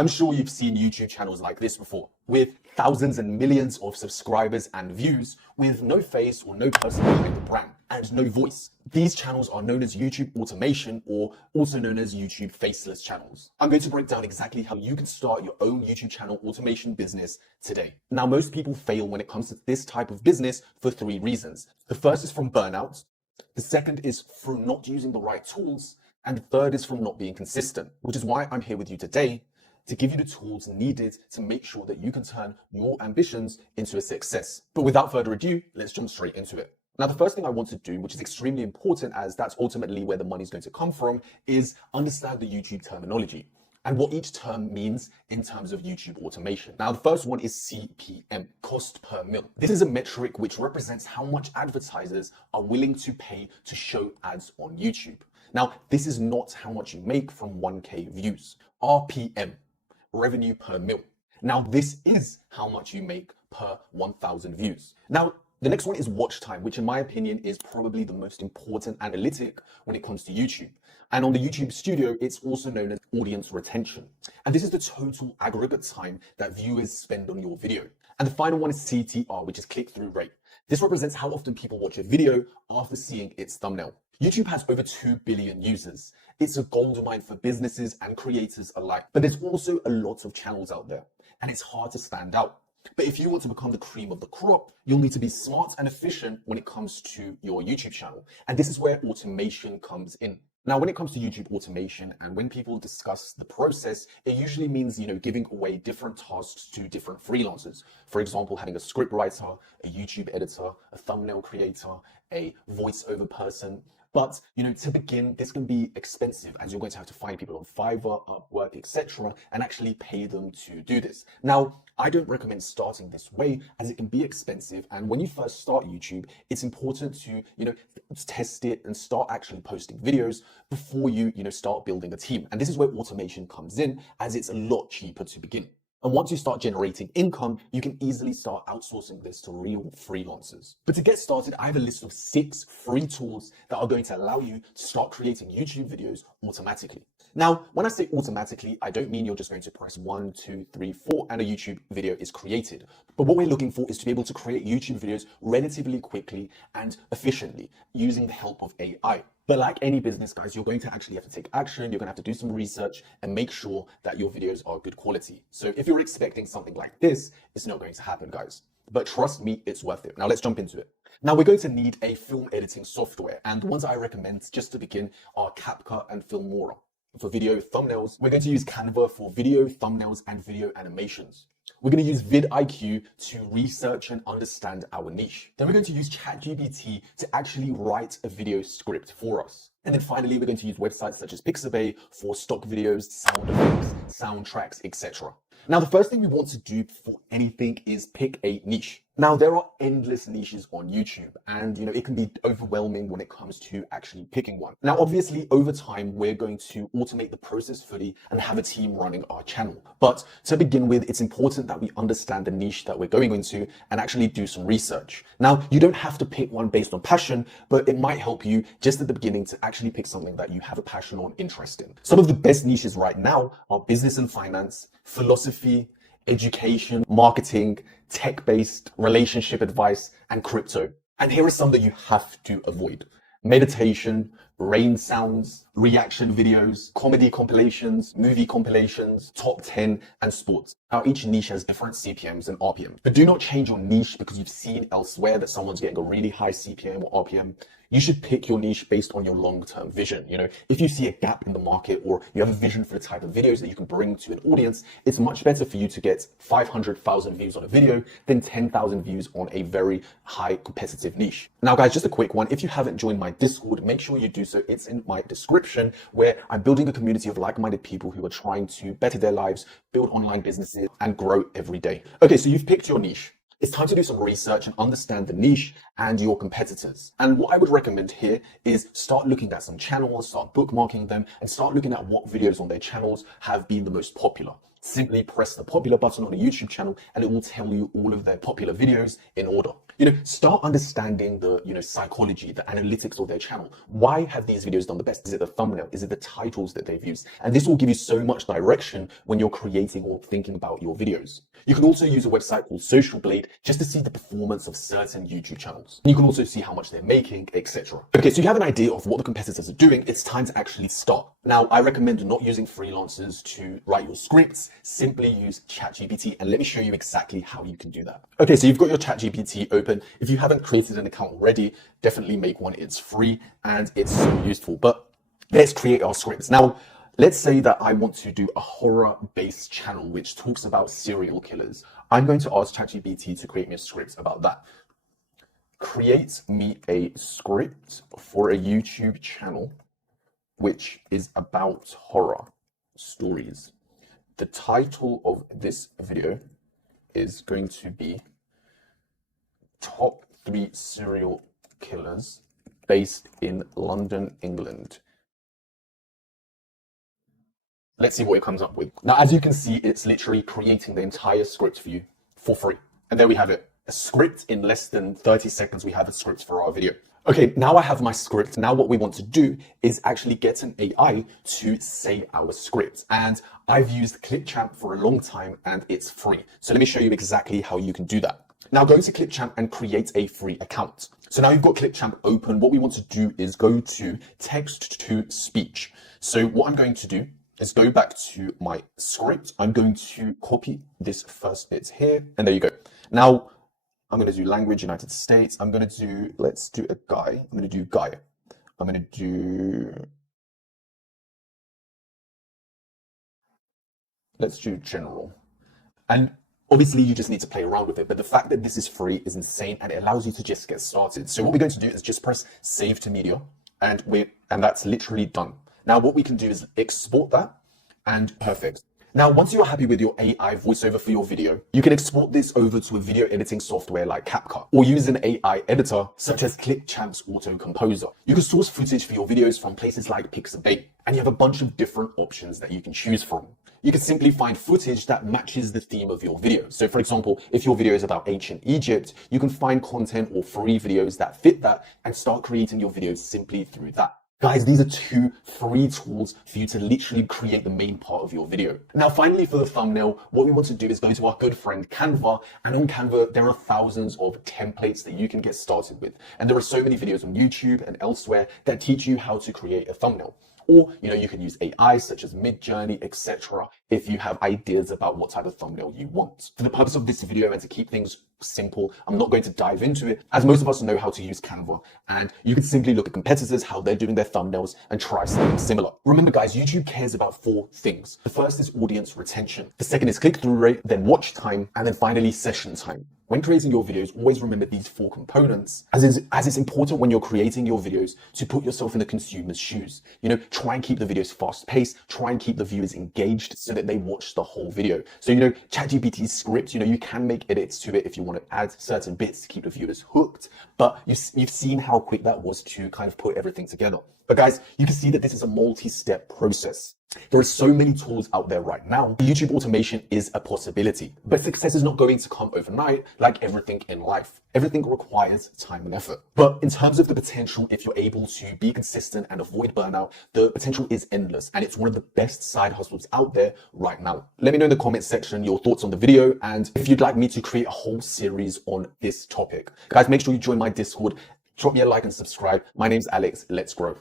I'm sure you've seen YouTube channels like this before, with thousands and millions of subscribers and views, with no face or no person behind the brand, and no voice. These channels are known as YouTube automation, or also known as YouTube faceless channels. I'm going to break down exactly how you can start your own YouTube channel automation business today. Now, most people fail when it comes to this type of business for 3 reasons. The first is from burnout. The second is through not using the right tools. And the third is from not being consistent, which is why I'm here with you today to give you the tools needed to make sure that you can turn your ambitions into a success. But without further ado, let's jump straight into it. Now, the first thing I want to do, which is extremely important as that's ultimately where the money is going to come from, is understand the YouTube terminology and what each term means in terms of YouTube automation. Now, the first one is CPM, cost per mil. This is a metric which represents how much advertisers are willing to pay to show ads on YouTube. Now, this is not how much you make from 1K views. RPM, revenue per mil. Now, this is how much you make per 1,000 views. Now, the next one is watch time, which in my opinion is probably the most important analytic when it comes to YouTube. And on the YouTube Studio, it's also known as audience retention. And this is the total aggregate time that viewers spend on your video. And the final one is CTR, which is click-through rate. This represents how often people watch a video after seeing its thumbnail. YouTube has over 2 billion users. It's a goldmine for businesses and creators alike. But there's also a lot of channels out there, and it's hard to stand out. But if you want to become the cream of the crop, you'll need to be smart and efficient when it comes to your YouTube channel. And this is where automation comes in. Now, when it comes to YouTube automation and when people discuss the process, it usually means, giving away different tasks to different freelancers. For example, having a script writer, a YouTube editor, a thumbnail creator, a voiceover person. But, to begin, this can be expensive as you're going to have to find people on Fiverr, Upwork, etc., and actually pay them to do this. Now, I don't recommend starting this way as it can be expensive. And when you first start YouTube, it's important to, test it and start actually posting videos before you, start building a team. And this is where automation comes in, as it's a lot cheaper to begin. And once you start generating income, you can easily start outsourcing this to real freelancers. But to get started, I have a list of 6 free tools that are going to allow you to start creating YouTube videos automatically. Now, when I say automatically, I don't mean you're just going to press 1, 2, 3, 4 and a YouTube video is created. But what we're looking for is to be able to create YouTube videos relatively quickly and efficiently using the help of AI. But like any business, guys, you're going to actually have to take action. You're going to have to do some research and make sure that your videos are good quality. So if you're expecting something like this, it's not going to happen, guys. But trust me, it's worth it. Now let's jump into it. Now we're going to need a film editing software. And the ones I recommend just to begin are CapCut and Filmora. For video thumbnails, we're going to use Canva for video thumbnails and video animations. We're going to use vidIQ to research and understand our niche. Then we're going to use ChatGPT to actually write a video script for us. And then finally, we're going to use websites such as Pixabay for stock videos, sound effects, soundtracks, etc. Now, the first thing we want to do before anything is pick a niche. Now, there are endless niches on YouTube and, it can be overwhelming when it comes to actually picking one. Now, obviously, over time, we're going to automate the process fully and have a team running our channel. But to begin with, it's important that we understand the niche that we're going into and actually do some research. Now, you don't have to pick one based on passion, but it might help you just at the beginning to actually pick something that you have a passion or interest in. Some of the best niches right now are business and finance, philosophy, education, marketing, tech-based, relationship advice, and crypto. And here are some that you have to avoid: meditation, rain sounds, reaction videos, comedy compilations, movie compilations, top 10, and sports. Now, each niche has different CPMs and RPM. But do not change your niche because you've seen elsewhere that someone's getting a really high CPM or RPM. You should pick your niche based on your long-term vision. If you see a gap in the market or you have a vision for the type of videos that you can bring to an audience, it's much better for you to get 500,000 views on a video than 10,000 views on a very high competitive niche. Now, guys, just a quick one. If you haven't joined my Discord, make sure you do so. It's in my description, where I'm building a community of like-minded people who are trying to better their lives, build online businesses, and grow every day. Okay, so you've picked your niche. It's time to do some research and understand the niche and your competitors. And what I would recommend here is start looking at some channels, start bookmarking them, and start looking at what videos on their channels have been the most popular. Simply press the popular button on a YouTube channel and it will tell you all of their popular videos in order. Start understanding the, psychology, the analytics of their channel. Why have these videos done the best? Is it the thumbnail? Is it the titles that they've used? And this will give you so much direction when you're creating or thinking about your videos. You can also use a website called Social Blade just to see the performance of certain YouTube channels. And you can also see how much they're making, etc. Okay, so you have an idea of what the competitors are doing. It's time to actually start. Now, I recommend not using freelancers to write your scripts. Simply use ChatGPT, and let me show you exactly how you can do that. Okay, so you've got your ChatGPT open. If you haven't created an account already, definitely make one. It's free and it's so useful. But let's create our scripts. Now, let's say that I want to do a horror-based channel which talks about serial killers. I'm going to ask ChatGPT to create me a script about that. Create me a script for a YouTube channel which is about horror stories. The title of this video is going to be Top 3 Serial Killers Based in London, England. Let's see what it comes up with. Now, as you can see, it's literally creating the entire script for you for free. And there we have it. A script in less than 30 seconds. We have a script for our video. Okay, now I have my script. Now what we want to do is actually get an AI to say our script. And I've used Clipchamp for a long time and it's free. So let me show you exactly how you can do that. Now go to Clipchamp and create a free account. So now you've got Clipchamp open. What we want to do is go to text to speech. So what I'm going to do is go back to my script. I'm going to copy this first bit here, and there you go. Now, I'm going to do language, United States. I'm going to do, let's do a guy. I'm going to do guy. I'm going to do, let's do general. And obviously you just need to play around with it, but the fact that this is free is insane and it allows you to just get started. So what we're going to do is just press save to media, and that's literally done. Now what we can do is export that, and perfect. Now, once you're happy with your AI voiceover for your video, you can export this over to a video editing software like CapCut, or use an AI editor such as Clipchamp's Auto Composer. You can source footage for your videos from places like Pixabay, and you have a bunch of different options that you can choose from. You can simply find footage that matches the theme of your video. So for example, if your video is about ancient Egypt, you can find content or free videos that fit that and start creating your videos simply through that. Guys, these are 2 free tools for you to literally create the main part of your video. Now, finally, for the thumbnail, what we want to do is go to our good friend Canva. And on Canva, there are thousands of templates that you can get started with. And there are so many videos on YouTube and elsewhere that teach you how to create a thumbnail. Or, you can use AI such as Midjourney, etc. if you have ideas about what type of thumbnail you want. For the purpose of this video and to keep things simple, I'm not going to dive into it, as most of us know how to use Canva. And you can simply look at competitors, how they're doing their thumbnails, and try something similar. Remember, guys, YouTube cares about 4 things. The first is audience retention. The second is click-through rate, then watch time, and then finally session time. When creating your videos, always remember these 4 components, as it's important when you're creating your videos to put yourself in the consumer's shoes. Try and keep the videos fast-paced, try and keep the viewers engaged so that they watch the whole video. So, ChatGPT's script, you can make edits to it if you want to add certain bits to keep the viewers hooked, but you've seen how quick that was to kind of put everything together. But guys, you can see that this is a multi-step process. There are so many tools out there right now. YouTube automation is a possibility, but success is not going to come overnight like everything in life. Everything requires time and effort. But in terms of the potential, if you're able to be consistent and avoid burnout, the potential is endless, and it's one of the best side hustles out there right now. Let me know in the comment section your thoughts on the video, and if you'd like me to create a whole series on this topic. Guys, make sure you join my Discord, drop me a like and subscribe. My name's Alex. Let's grow.